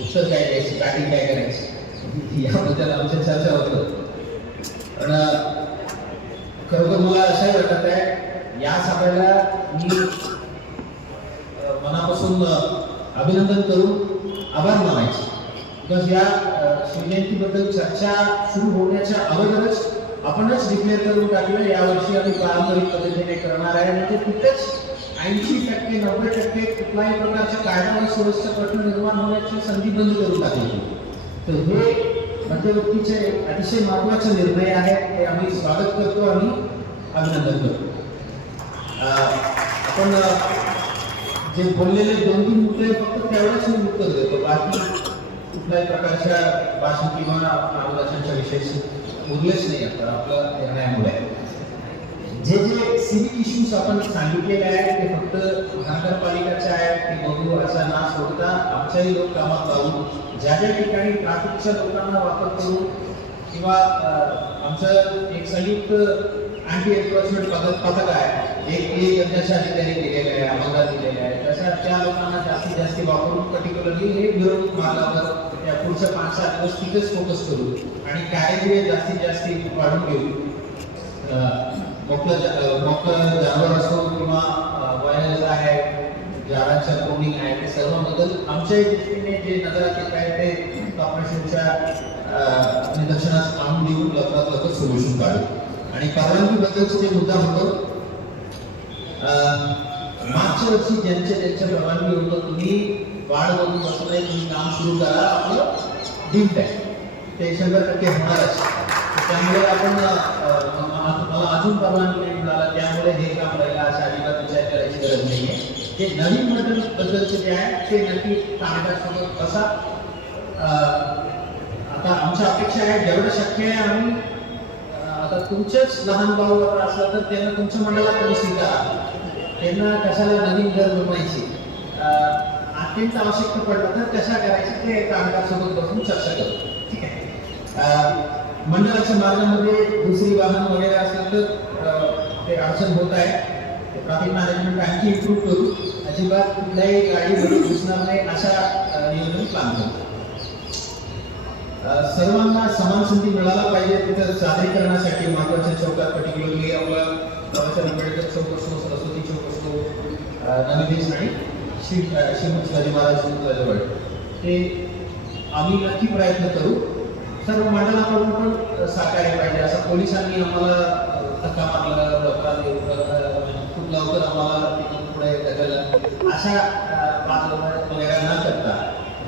उत्तर काय द्यायची, बॅटिंग काय करायची याबद्दल आमच्या चर्चा होतं. पण खरोखर मला असंही वाटत आहे या सभेला मी मनापासून अभिनंदन करून आभार मानायचे. बिकॉज या शिवजयंतीबद्दल चर्चा सुरू होण्याच्या अगोदरच आपणच डिक्लेअर करून टाकलं यावर्षी आम्ही पारंपरिक पद्धतीने करणार आहे. म्हणजे तिथेच 80% 90% कुठल्याही प्रकारच्या कायदा व सुव्यवस्था प्रश्न निर्माण होण्याची संधी बंद करून टाकली. तर हे मध्यवर्तीचे अतिशय महत्त्वाचे निर्णय आहेत, ते आम्ही स्वागत करतो आणि अभिनंदन करतो. आपण जे बोललेले 2-3 मुद्दे फक्त तेवढ्याच मी उत्तर देतो, बाकी कुठल्याही प्रकारच्या भाषण किंवा नामोल्लासांच्या विषयी उरलेच नाही. आता आपल्या निर्णयामुळे जे जे सिव्हिक इश्यूज आपण सांगितलेले आहेत ते फक्त महानगरपालिकाचे आहेत ते बघू असा ना सोडता आमच्याही लोक कामात लावून ज्या ज्या ठिकाणी ट्रॅफिकच्या लोकांना वापर करून किंवा आमचं एक संयुक्त अँटी एन्फोर्समेंट पथक आहे, एक यज्ञाच्या अधिकारी दिलेले आहे, अंमलदार दिलेले आहे, तशा त्या लोकांना जास्तीत जास्त वापरून पर्टिक्युलरली हे मिरवणूक मार्गावर त्या पुढच्या 5-6 दिवस तिथेच फोकस करू आणि कार्यक्रिया जास्तीत जास्त वाढून घेऊ. मोकळं जानवर असो किंवा वायरस आहे, झाडांच्या कोडिंग आहे, ते सर्वांबद्दल आमच्या दृष्टीने जे नजरात आहे ते कॉर्पोरेशनच्या निदर्शनास आणून देऊन लवकरात लवकर सोल्युशन काढू. आणि परवानगीबद्दलचा जे मुद्दा होतो, मागच्या वर्षी ज्यांच्या परवानगी होतं तुम्ही वाढ बघून बसू नये, तुम्ही काम सुरू करा, आपलं डीप आहे ते 100% होणारच. त्यामुळे आपण मला अजून परवानगी नाही मिळाला त्यामुळे हे काम राहिलं असं अजिबात विचार करायची गरज नाही आहे. जे नवीन मॉडेल बद्दलचे जे आहे ते नक्की कामगारांसोबत कसा आता आमच्या अपेक्षा आहे जेवढं शक्य आहे आम्ही आता तुमचेच लहान भाऊ असलं तर त्यांना तुमच्या मंडळात तुम्ही स्वीकारा, त्यांना कशाला नवीन घर बनवायची, अत्यंत आवश्यकता पडलं तर कशा करायची ते कामगारांसोबत बसून चर्चा करू. ठीक आहे. मंडळाच्या मार्गामध्ये दुसरी वाहन वगैरे असलं तर ते अडचण होत आहे. ट्रॅफिक मॅनेजमेंट आणखी इम्प्रूव्ह करू, अजिबात कुठल्याही गाडी घुसणार नाही अशा नियोजन प्लॅन करू. सर्वांना समान संधी मिळायला पाहिजे तिथं सादरीकरणासाठी महत्वाच्या चौकात पर्टिक्युलरली आपलं बाबासाहेब आंबेडकर चौक असतो, सरस्वती चौक असतो, नवी देश आणि शिवाजी महाराज जवळ ते आम्ही नक्की प्रयत्न करू. सर्व मंडळाकडून पण सहकार्य पाहिजे. असं पोलिसांनी आम्हाला धक्का मारला खूप लवकर आम्हाला तिथून पुढे ढकललं अशा 5 वगैरे न करता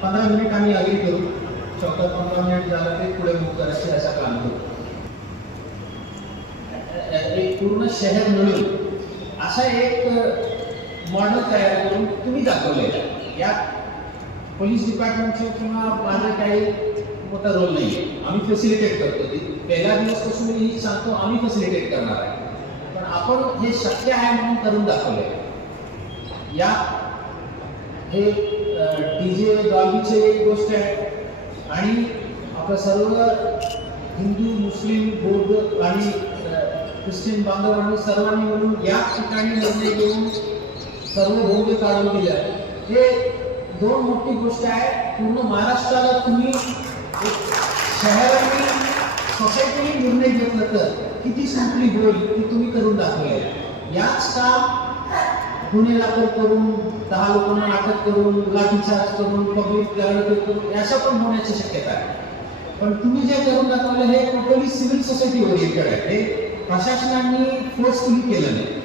15 मिनिट आम्ही अग्री करू. चौकात 15 मिनिट झालं ते पुढे मूव्ह करायचे असा काम करू. एक पूर्ण शहर मिळून असा एक मॉडेल तयार करून तुम्ही दाखवलेला. या पोलीस डिपार्टमेंटचे किंवा माझं काही मोठा रोल नाही आहे, आम्ही फॅसिलिटेट करतो. पहिल्या दिवसपासून मी सांगतो आम्ही फॅसिलिटेट करणार आहे, पण आपण हे शक्य आहे म्हणून करून दाखवले. या हे डीजे डॉल्बीचे एक गोष्ट आहे आणि आपलं सर्व हिंदू मुस्लिम बौद्ध आणि ख्रिश्चन बांधवांनी सर्वांनी मिळून या ठिकाणी निर्णय घेऊन सर्व भोंगे काढून दिले. हे 2 मोठी गोष्ट आहे. पूर्ण महाराष्ट्राला तुम्ही शहरांनी सोसायटीने निर्णय घेतला तर किती सिंपली होईल की तुम्ही करून दाखवले. याच काम गुन्हे दाखल करून 10 लोकांना अटक करून लाठीचार्ज करून पब्लिक गैरहजर करून अशा पण होण्याची शक्यता आहे. पण तुम्ही जे करून दाखवले हे टोटली सिव्हिल सोसायटी ओरिएंटेड आहे. हे प्रशासनाने फोर्सफुली केलं नाही.